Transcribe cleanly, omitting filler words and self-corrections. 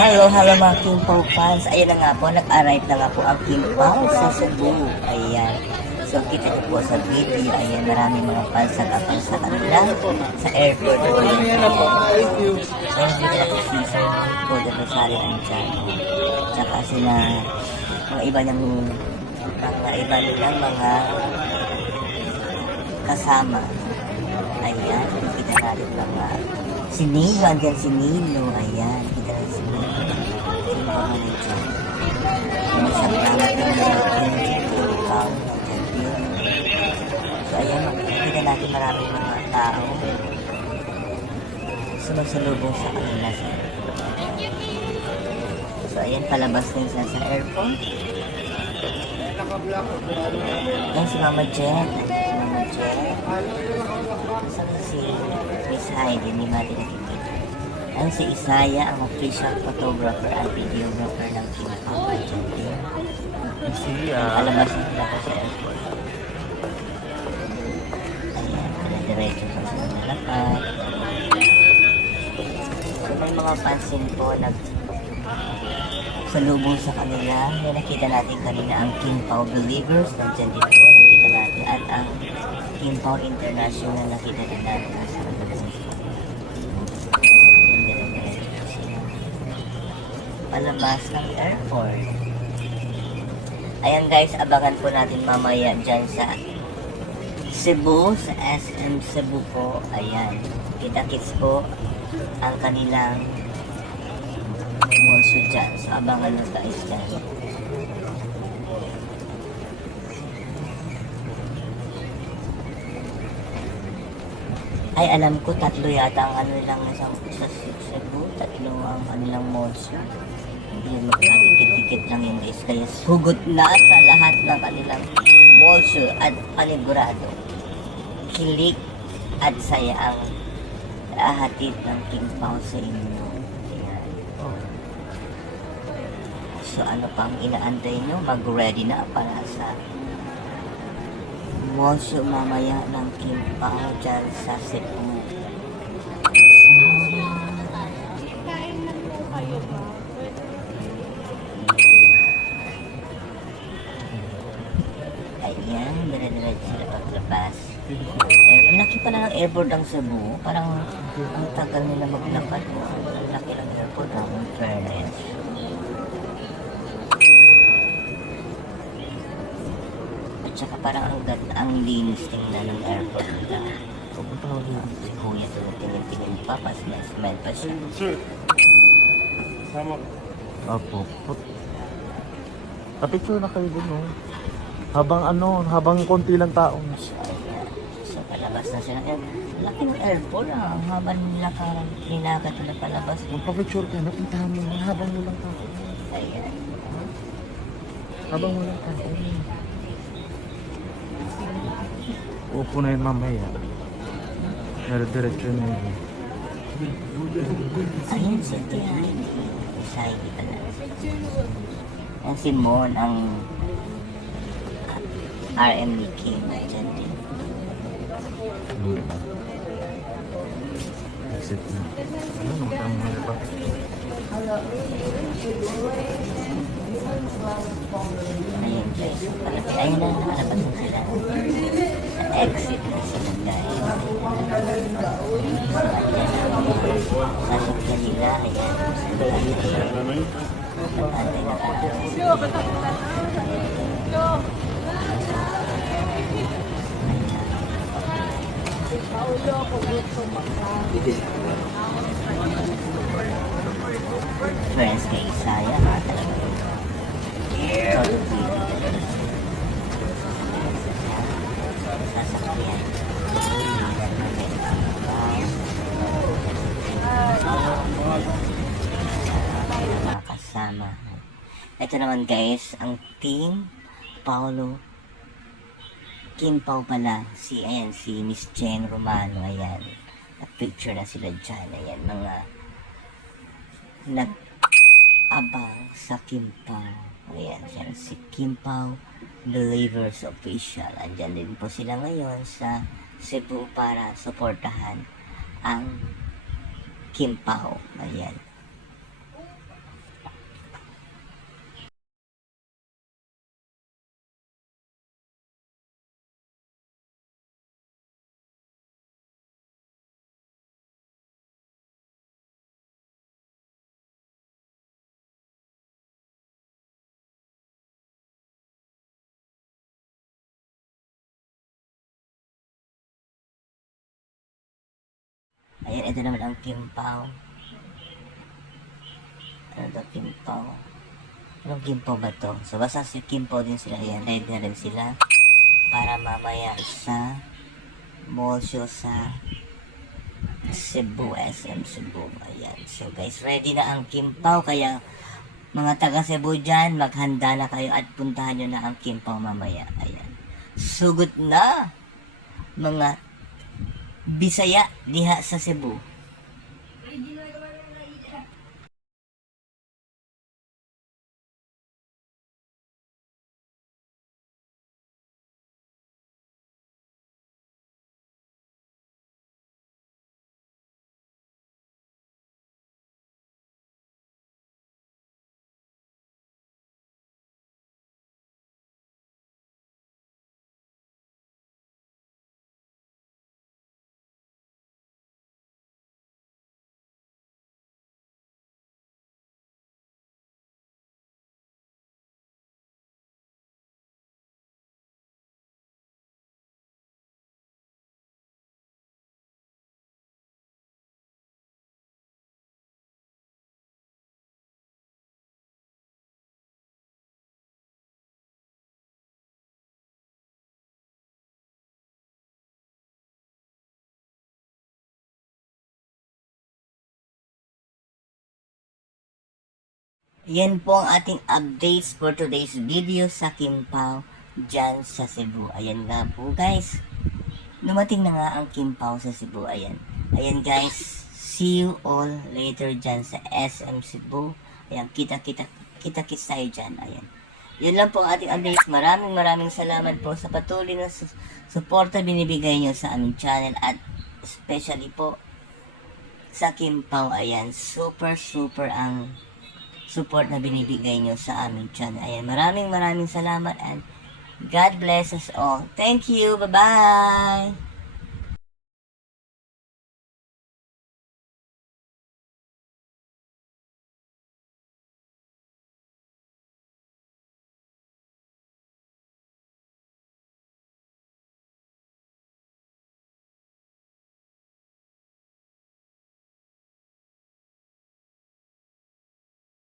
Hello mga King Pao fans. Ayan na nga po, nag-arrive na nga po ang King Pao sa Cebu. Ayan. So, kita niyo po sa video, ayan, maraming mga fans nag-apang sa kanila sa airport po yan. Ayan, dito na po si Sir Nico de Rosario andyan. Tsaka sila, mga iba nilang mga kasama. Ayan, kita natin mga si Nino, andyan si Nino. Ayan, kita natin si Nino. Sino pa man andyan? Isang naman yung mga ikaw. So, ayan, makikita natin maraming mga tao. Sumusulubong sa kanila sa airport. So, ayan, palabas din sila sa airport. Ayan, si Mama Jen. Si Miss Heidi, hindi natin nakikita. Ayan, si Isaya, ang official photographer at videographer ng King Pao. Palabas din sila sa airport. Diretso pa sa nalakad. So may mga pansin po salubong sa kanila. May nakita natin kanina ang King Pao Believers. Nandiyan din po nakita natin. At ang King Pao International nakita din natin sa kanila. Diretso sila. Palabas ng airport. Ayan guys, abangan po natin mamaya dyan sa Cebu, sa SM Cebu po. Ayan, kita-kits po ang kanilang sponsor dyan. So, abangan nyo guys dyan. Ay, alam ko, tatlo yata ang ano lang sa Cebu. Tatlo ang kanilang sponsor. Hindi magkakikit-kit lang yung guys. Kaya sugot na sa lahat ng kanilang sponsor at panigurado. Kilig at saya ang hatid ng King Pao sa inyo. Ayan. So ano pang inaantay nyo? Mag-ready na para sa Mosyo mamaya ng King Pao dyan sa Cebu. Kain na po kayo ba? Ayan, dire-diretso sila paglabas. Laki pala ng airport ng Cebu. Parang ang tagal nila maglakad. Ang laki ng airport ng fairness. At saka parang ang linis tingnan ng airport nila. Si Kuya tingin-tingin pa, smile pa siya. Apo. Kapicture na kayo dun, no? Habang konti lang tao. So, ayan. So, palabas na sila. Laki ng airport, habang nilakad nila palabas. Magpapicture ka, napuntahan mo habang walang tao. Ayan. Habang walang tao. Upo na yun mamaya. Diretso na yun. Ayun si Heidi. Si Heidi pala. Yan si Mon, ang RM ni King. Diyan din. Exit na. Ano tama na ba? Ayun guys. Palapit. Ayun na, nakalabas na sila. Sa exit na sila guys. Sasakyan nila. Ayan. Antay na po. Friends kay Isaya. Talaga. Sasakyan. Kasama. Ito naman guys, ang Team King Pao pala, si Miss Jen Romano, ayan. Picture na sila dyan, ayan, mga nag-abang sa King Pao. Ayan, si King Pao Believers Official. Andyan din po sila ngayon sa Cebu para suportahan ang King Pao. Ayan. Ayan, ito naman ang Kimpaw. Ano to, Kimpaw? Anong Kimpaw ba to? So, basta si Kimpaw din sila. Ayan, ready na rin sila para mamaya sa mall show sa Cebu, SM Cebu. Ayan. So, guys, ready na ang Kimpaw. Kaya, mga taga Cebu dyan, maghanda na kayo at puntahan nyo na ang Kimpaw mamaya. Ayan. Sugot na, mga Bisaya diha sa Cebu. Yan po ang ating updates for today's video sa Kimpaw dyan sa Cebu. Ayan nga po guys. Dumating na nga ang Kimpaw sa Cebu. Ayan. Ayan guys. See you all later dyan sa SM Cebu. Ayan. Kita-kits tayo dyan. Ayan. Yun lang po ang ating updates. Maraming salamat po sa patuloy na suporta binibigay nyo sa aming channel at especially po sa Kimpaw. Ayan. Super ang support na binibigay nyo sa aming channel. Ayan, maraming salamat and God bless us all. Thank you. Bye-bye.